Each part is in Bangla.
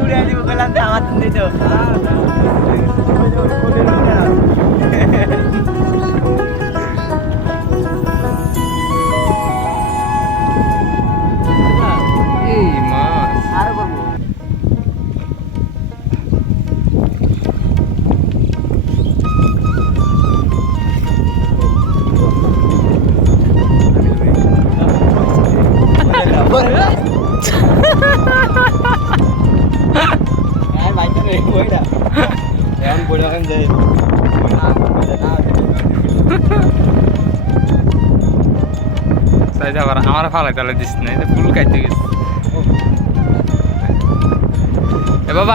উড়ে দিব বললাম যে আমার তুমি তো এই মাছ আর বলবো তাই যাবার আমার ফালাই তাহলে দিস না এটা ফুল খাইতে গেছে এ বাবা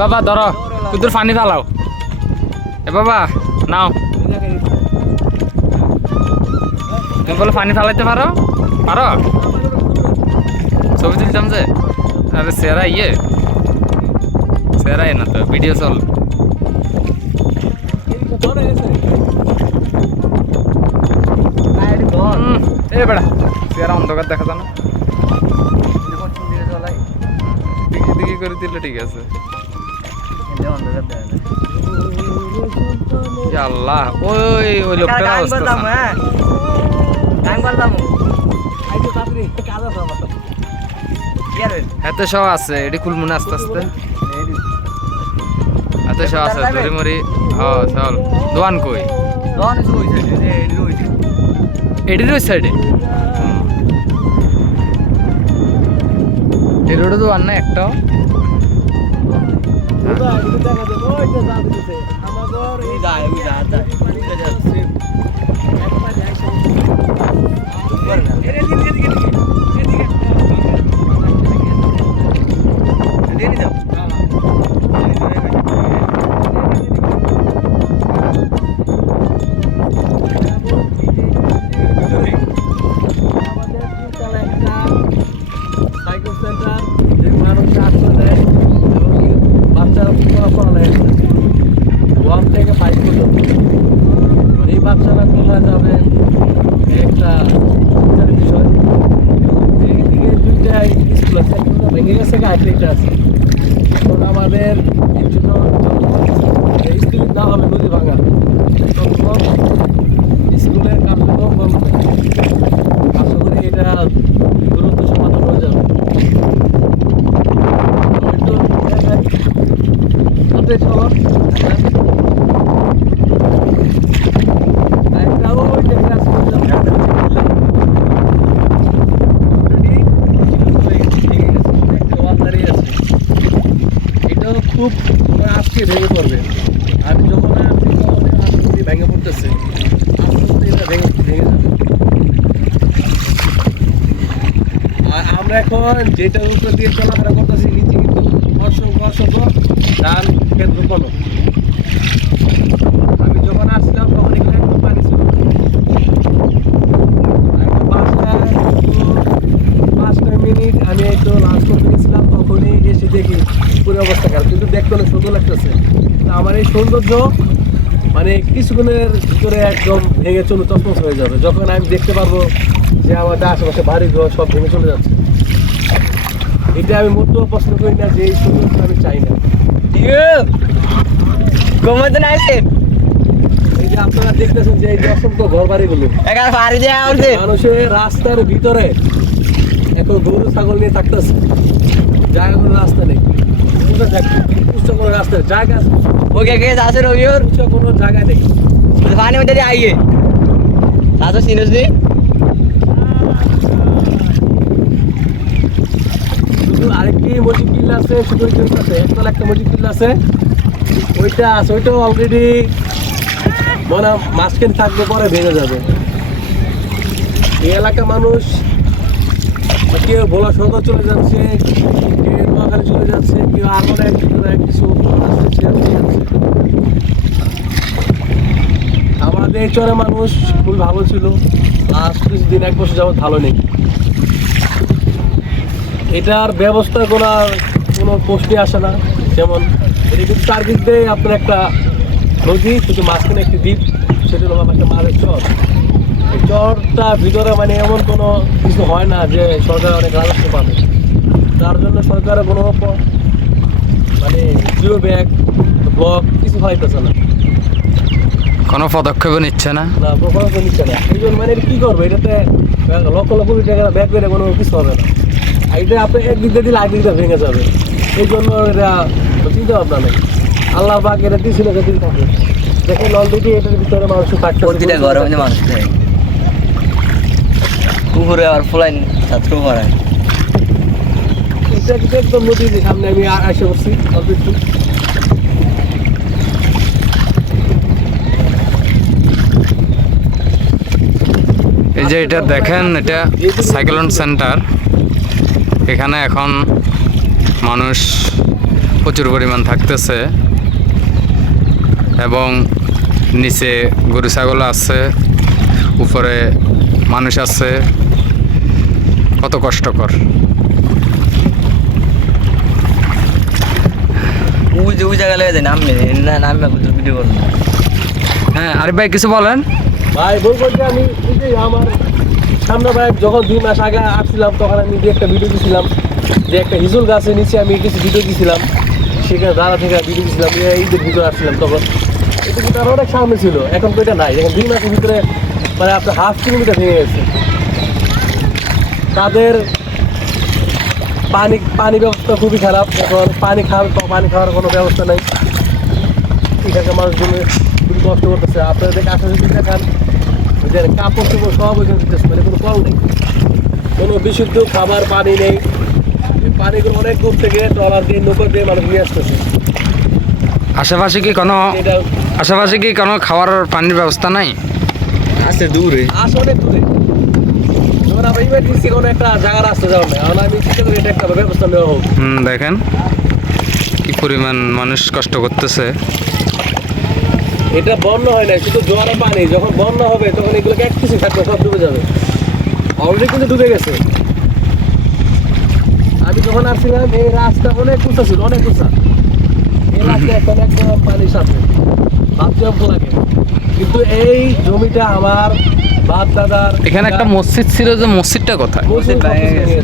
বাবা ধরো কুদুর পানি ফালাও এ বাবা নাও তুমি বলো পানি ফালাইতে পারো পারো ছবি তুলতাম যে আরে সেরাই না তো ভিডিও চল এ বেড়া সেরা অন্ধকার দেখা যায় না দিকে দিকে করে দিলে ঠিক আছে আল্লাহ ওই ওই লোকটার অবস্থা এত সব আছে এটি খুলমুন আস্তে আস্তে এত সব আছে ধরি মরি হ্যাঁ চল দোয়ান কই এটির ওই সাইডে এই রোডে দোয়ান না একটা বাচ্চারা কোথায় যাবে একটা বিষয় এইদিকে দুইটা স্কুল আছে একটা ভেঙে গেছে আরেকটা আছে এখন আমাদের স্কুল না হবে নদী ভাঙা তখন স্কুলের কার্যক্রম বন্ধ আশা করি এটা দ্রুত সমাধান হয়ে যাবে হাতে শহর খুব আজকে ভেঙে পড়বে আমি যখন ভেঙে পড়তেছে এটা ভেঙে যাবে আর আমরা এখন যেটার উপর দিয়ে চলাফেরা করতেছি নিচে কিন্তু অসংখ্য ধান ক্ষেত রোপণ আমি যখন আসছিলাম তখন এখানে একটু পানি ছিল 5 মিনিট আমি একটু লাঞ্চ করতে গেছিলাম তখনই এসে দেখি পুরো অবস্থা খারাপ কিন্তু দেখতে অনেক সুন্দর লাগতেছে আমার এই সৌন্দর্য মানে কিছুক্ষণের ভিতরে একদম ভেঙে চলে তসমস হয়ে যাবে যখন আমি দেখতে পারবো যে আমাদের আশেপাশে বাড়ি ঘর সব ভেঙে চলে যাচ্ছে এটা আমি মোটেও পছন্দ করি না যে এই সৌন্দর্য আমি চাই না এই যে আপনারা দেখতেছেন যে এই যে অসংখ্য ঘর বাড়িগুলো মানুষের রাস্তার ভিতরে এখন গরু ছাগল নিয়ে থাকতেছে জায়গা কোনো রাস্তা নেই উচ্চ কোনো রাস্তা জায়গা উচ্চ কোনো জায়গা নেই শুধু আরেকটি মসজিদ কিল্লা আছে শুধু আছে একতলা একটা মসজিদ কিল্লা আছে ওইটা আছে ওইটাও অলরেডি মনে মাঝখানে থাকবে পরে ভেঙে যাবে এই এলাকার মানুষ কেউ ভোলা সদর চলে যাচ্ছে কেউ নোয়াখালী চলে যাচ্ছে কেউ আরো কিছু আমাদের এই চরে মানুষ খুব ভালো ছিল আর কিছুদিন 1 বছর যাবত ভালো নেই এটার ব্যবস্থা করার কোনো প্রশ্নই আসে না যেমন এটা কিন্তু চারদিক দিয়ে আপনার একটা নদী শুধু মাঝখানে একটি দ্বীপ সেটা হলো একটা মাঝের চর এই চরটা ভিতরে মানে এমন কোনো কিছু হয় না যে সরকার অনেক রাজস্ব পাবে তা তার জন্য সরকারের কোনো মানে জিও ব্যাগ ব্লক কিছু হইতেছে না, কোনো পদক্ষেপ নিচ্ছে না। না কখনো তো নিচ্ছে না। এই জন্য মানে এটা কি করবো, এটাতে লক্ষ লক্ষ কোটি টাকা ব্যাগ বেড়ে কোনো কিছু হবে না। আর এটা আপনি একদিক দিয়ে দিলে একদিকটা ভেঙে যাবে, এই জন্য এটা চিন্তা ভাবনা নেই। আল্লাহ পাক এটা দিয়েছিল যেদিন থাকে, দেখেন অলরেডি এটার ভিতরে মানুষ থাকতে প্রতিটা ঘরে মধ্যে মানুষ থাকে, পুকুরে আর ফুলাইন ছাত্র পড়ায়। এটা কিন্তু একদম নদীর সামনে আমি আসে করছি অল্প একটু। এই যে এটা দেখেন, এটা সাইক্লোন সেন্টার। এখানে এখন মানুষ প্রচুর পরিমাণ থাকতেছে এবং নিচে গরু ছাগল আছে, উপরে মানুষ আছে। কত কষ্টকর। ওই জায়গা লেগে যায় নামবে না, নামবে ভিডিও করুন। হ্যাঁ, আরিফ ভাই কিছু বলেন। ভাই বলবো যে আমি এই যে আমার সামনে ভাই যখন 2 মাস আগে আসছিলাম তখন আমি একটা ভিডিও দিয়েছিলাম যে একটা হিজুল গাছের নিচে আমি কিছু ভিডিও দিয়েছিলাম, সেখানে দাঁড়া থেকে ভিডিও দিয়েছিলাম, ঈদের ভিডিও আসছিলাম তখন। এটা কিন্তু আরো অনেক সামনে ছিল, এখন তো এটা নাই। এখন 2 মাসের ভিতরে মানে আপনার 1/2 কিলোমিটার ভেঙে গেছে। তাদের পানি ব্যবস্থা খুবই খারাপ, এখন পানি খাওয়ার কোনো ব্যবস্থা নাই। এখানকার মানুষজন খুবই কষ্ট করতেছে। আপনারা দেখে আসলে যদি দেখান যে কাপড় চোপড় সব ওইখানে দিতেছে, মানে কোনো কল নেই, কোনো বিশুদ্ধ খাবার পানি নেই। পানিগুলো অনেক দূর থেকে ট্রলার দিয়ে নৌকো দিয়ে মানুষ নিয়ে আসতেছে। আশেপাশে কি কোনো খাওয়ার পানির ব্যবস্থা নাই? আছে দূরে, আসে অনেক দূরে। যখন আমরা ইমার্জেন্সি কোনো একটা জায়গার রাস্তা যাওয়া নেই, আমরা আমি চিন্তা করি এটা একটা ব্যবস্থা নেওয়া হোক। দেখেন কি পরিমাণ মানুষ কষ্ট করতেছে। এটা বন্যা হয় না, শুধু জোয়ারের পানি। যখন বন্যা হবে তখন এগুলোকে এক কিছু থাকবে, সব ডুবে যাবে। অলরেডি কিন্তু ডুবে গেছে। আমি যখন আসছিলাম এই রাস্তা অনেক উঁচা ছিল, অনেক উঁচা। এই রাস্তা এখন একদম পানির সাথে, ভাবতে অল্প লাগে। কিন্তু এই জমিটা আমার বাপ দাদার। এখানে একটা মসজিদ ছিল, যে মসজিদটা কোথায়? মসজিদ ভেঙে গেছে।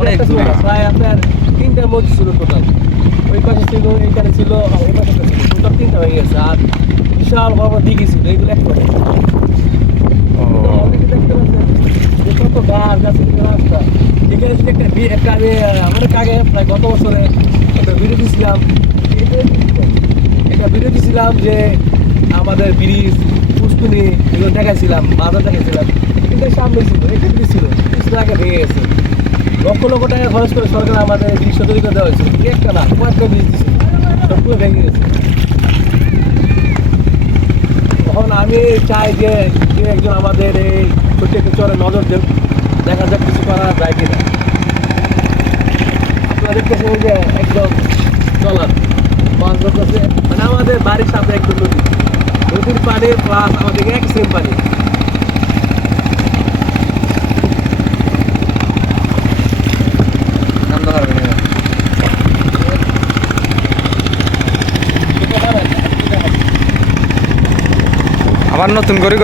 অনেক ছিল না, প্রায় আপনার 3টা মসজিদ ছিল টোটাল। ওই পাশে ছিল, এইখানে ছিল, আর এই পাশে ছিল, টোটাল 3টা হয়ে গেছে। আর বিশাল বড় দিঘি ছিল, এইগুলো একবারে অলরেডি দেখতে পাচ্ছেন যে কত গাছ গাছের রাস্তা। এখানে যদি একটা আমি অনেক আগে প্রায় গত বছরে একটা ভিডিও দিয়েছিলাম, একটা ভিডিও দিয়েছিলাম যে আমাদের ব্রিজ পুষ্কুনি এগুলো দেখাইছিলাম, বাজার দেখাইছিলাম। কিন্তু সামনে ছিল, এটা ব্রিজ ছিল, কিছুদিন আগে ভেঙে গেছে। লক্ষ লক্ষ টাকা খরচ করে সরকার আমাদের ব্রিজ তৈরি করে দেওয়া হয়েছিল, একটা না কয়েকটা ব্রিজ দিচ্ছে, সবগুলো ভেঙে গেছে। তখন আমি চাই যে কেউ একজন আমাদের এই ছোট্ট একটু চরে নজর দেব, দেখা যাক কিছু করা যায় কিনা। আপনারা দেখতেছেন এই যে একদম চলার মাছ ধরতেছে, মানে আমাদের বাড়ির সাথে একদম নদী, নদীর পানি প্লাস আমাদের এক সেম পানি। নামতে পারবে না। আবার নতুন করে